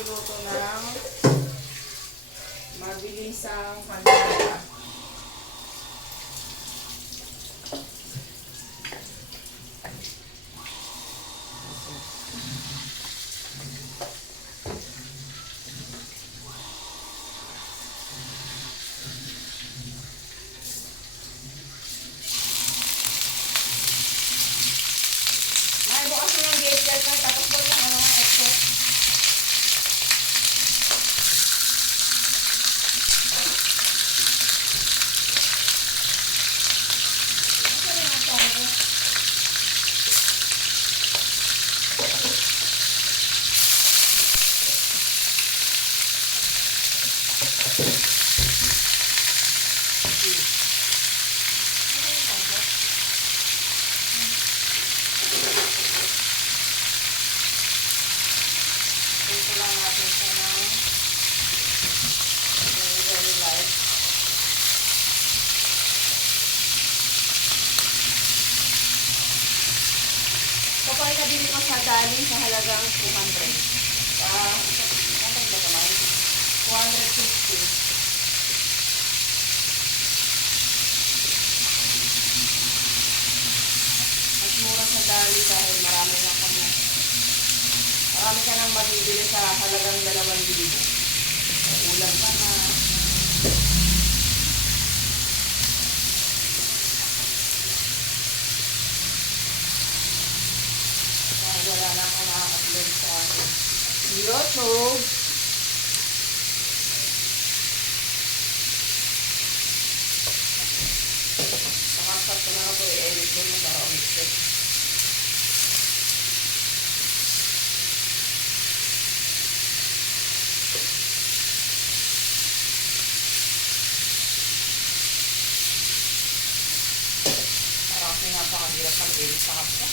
magluluto ng mabilisang panlasa. May bukas mo ng gate guys, tapos mo yung ano nga excess. Ito lang natin siya ng very light. Kapag nabili ko sa dali sa halagang 200. Ano ba naman? 250. Mas mura sa dali dahil marami na kami. Marami ka nang mabibili sa halagang 2,000. Ulam ka na. Dahil wala na ako nakaka-upload sa YouTube. Saka ko na ito i-edit ko mo para ulit. Kasi napakahirap mag-edit sa kapsa.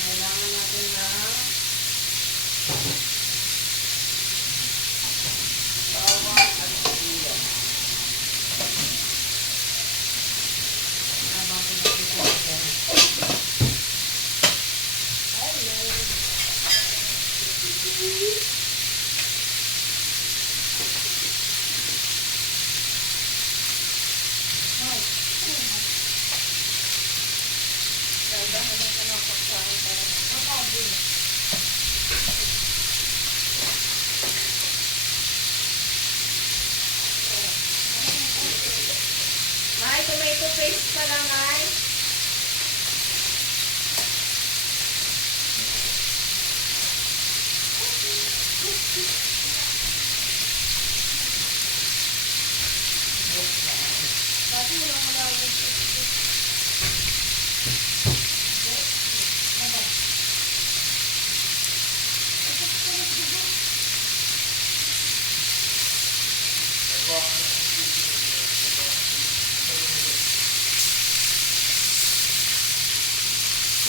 Kailangan natin na bawang at sibuyas. Habang pinag-edit natin. Hello! May tomato paste pa lang ay. Dati walang malawag.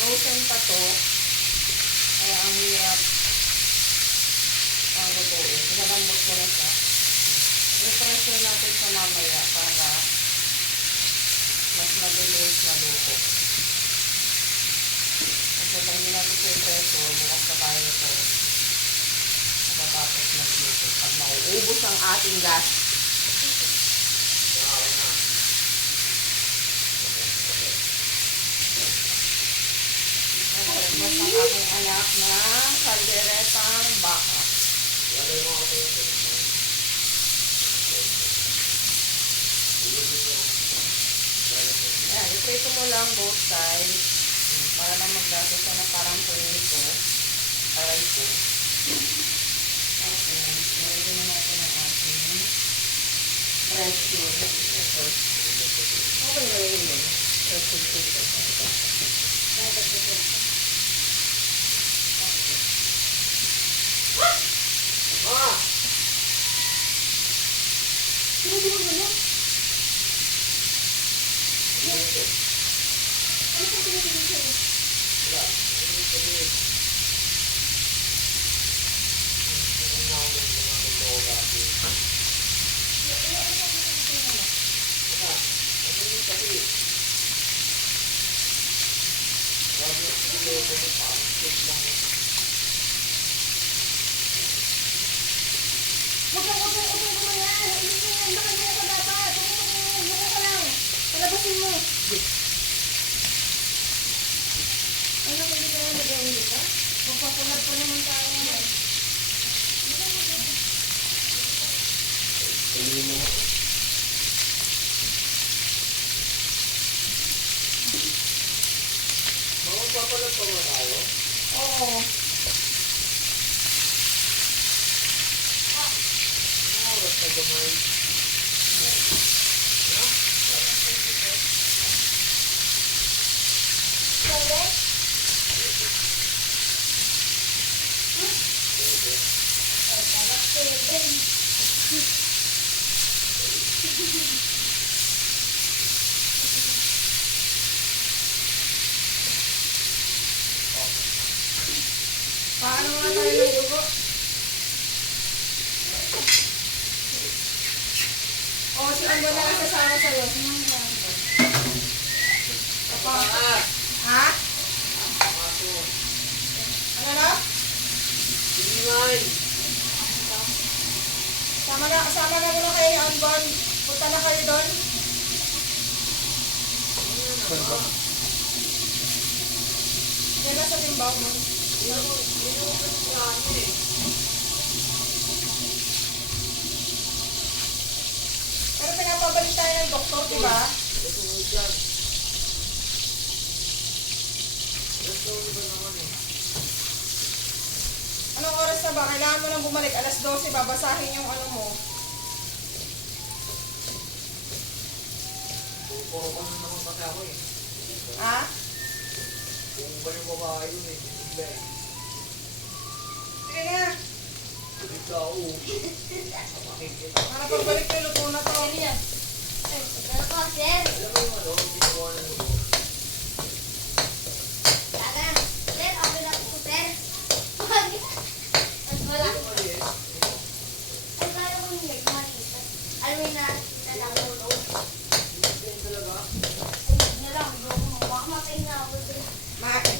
Frozen pa to. Kaya ang hirap lutuin. Pinalambot ko na siya. I-pressure natin sa mamaya para mas mabilis maluto. Kasi pag hindi natin sa pressure, bukas pa tayo ito. Nakatapos magluto. Pag mauubos ang ating gas. Mas ang aking anak na kalderetang baka. Ayan, iprito mo lang both sides para lang magdato siya na parang pulito. Aray po. Okay, nilagyan na natin ang ating fresh yun. Okay, nilagyan mo. Fresh yun. Grabe yung Huwag kang gumayan. Hindi yan. Nakalimutan ka dapat. Buko ka lang. Palabasin mo. Ano kung hindi ka na nag-ulit ka? Magpapalag pa naman tayo ngayon. Hindi mo. Magpapalag pa ba tayo? Oo. Oras na gumay. Pwede? Ay, talak pwede. Paano nga tayo ng dugo? O, si Ambo na lang sasama sa'yo. Kapag... Ha? Ano na? Ingay! Sama na muna kayo ni Ambon. Punta na kayo doon. Yan na sa timbaw mo. Pero pinapabalik tayo ng doktor, di ba? Anong oras na ba? Kailangan mo nang bumalik. Alas 12, babasahin yung ano mo. Puro ka na naman kasi ako eh. Ha? Kung ba yung babae yun eh. Hindi eh. Sige na. Ikaw. Makikita. Para pagbalik yung luto na to. Ay, pagkala ko, sir. Alam mo yung ano, ginawa ng luto. Talaga. Sir, okay lang po, sir. At wala. Maliit. Ay, kaya ko yung nagmaliit. Alam mo yung nakikita lang mo doon. Hindi talaga. Ay, hindi na lang. Makamatay na ako doon.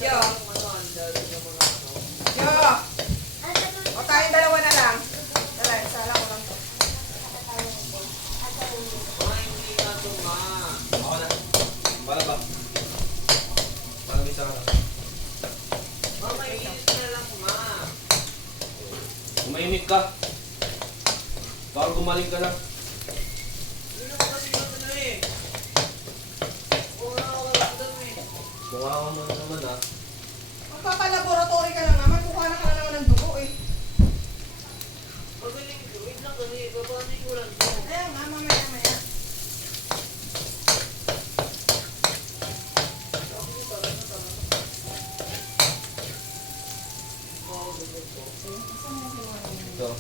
Jo. Yung ano, andal yung mga ano. Jo. Ano sa doon? O tayong dalawa na lang. Dala, isala ko lang to. Mga hindi na ito ma. Ako na. Para ba? Para bisa ka lang. Ma, mainit na lang ma. Umainit ka. Baka gumaling ka lang. Hindi naman kasi yung ano eh. Kung ano ako karamdam eh. Bunga ka mo naman ha. Magpapalaboratory ka lang naman. Kukuha na ka na naman ng dugo eh. Magaling, wait lang kasi. Babasin ko lang to. Ayun nga, mamaya. Ito.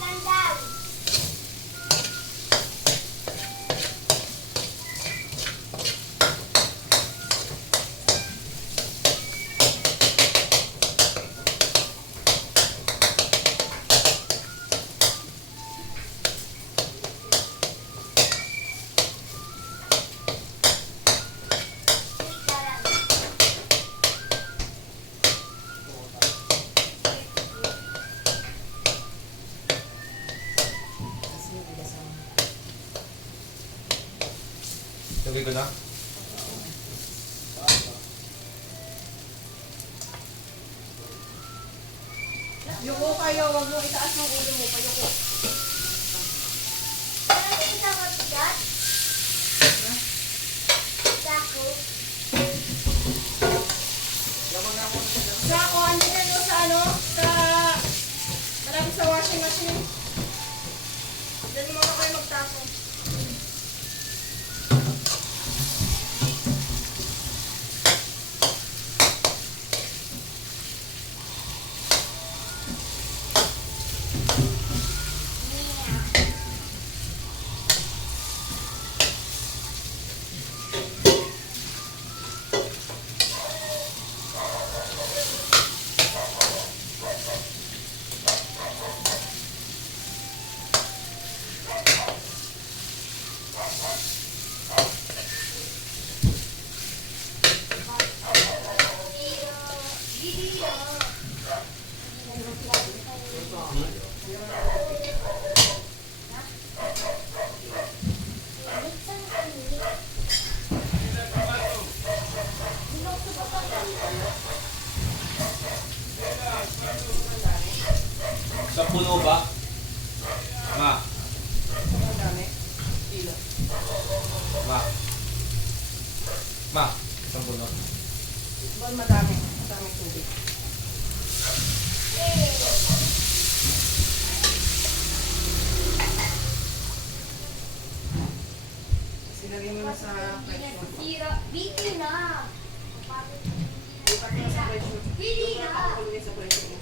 Landaw. Lagay ko na. Yuko kayo, wag mo itaas ng ulo mo. Payuko. Ano yung tawag dyan? Sako. Sako, andun yan o sa ano? Malapit sa washing machine. Diyan mo kayo magtapon. Hindi naman ako kape. Sa puno ba? Ma. Ang dami. Kilo. Ma. Ma. Sa puno. Doon madami. Madaming tubig. Silagay mo na sa pressure. Sira. Biti na. Ipat mo sa pressure. Hindi na. Ipapakulungin sa pressure.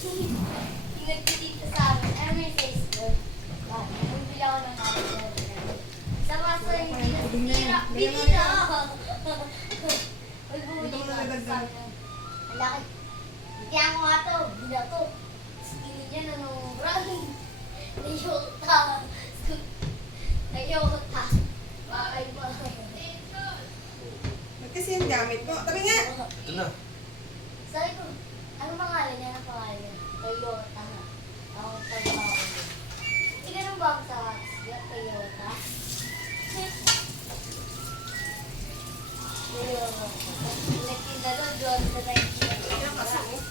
Tingnan ko dito sa amin. Ano yung Facebook? Bumili ako ng manager. Sa kaso hindi na sira. Biti na. Uy, bumili ka. Sabi mo, ang laki. Hindi ako nga to. Bila to. Skinny niya na nung brand. Nayota. Nayota. Bakay ba? Ba't kasi yung gamit mo? Tabi nga! Ito na. Sabi ko, ano pangalan niya? Ano pangalan niya? Toyota na. Ako trabaho ko din. Hindi ganun ba ang sa Toyota? Toyota. Nagtinda doon, doon sa Yan kasi oh.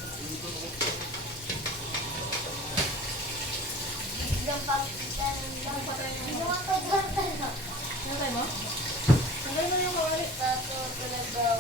Biglang pakitan lang. Hindi naman to doon na. Ano tayo mo? Tanggalin mo na yung kawali. Tapos, talaga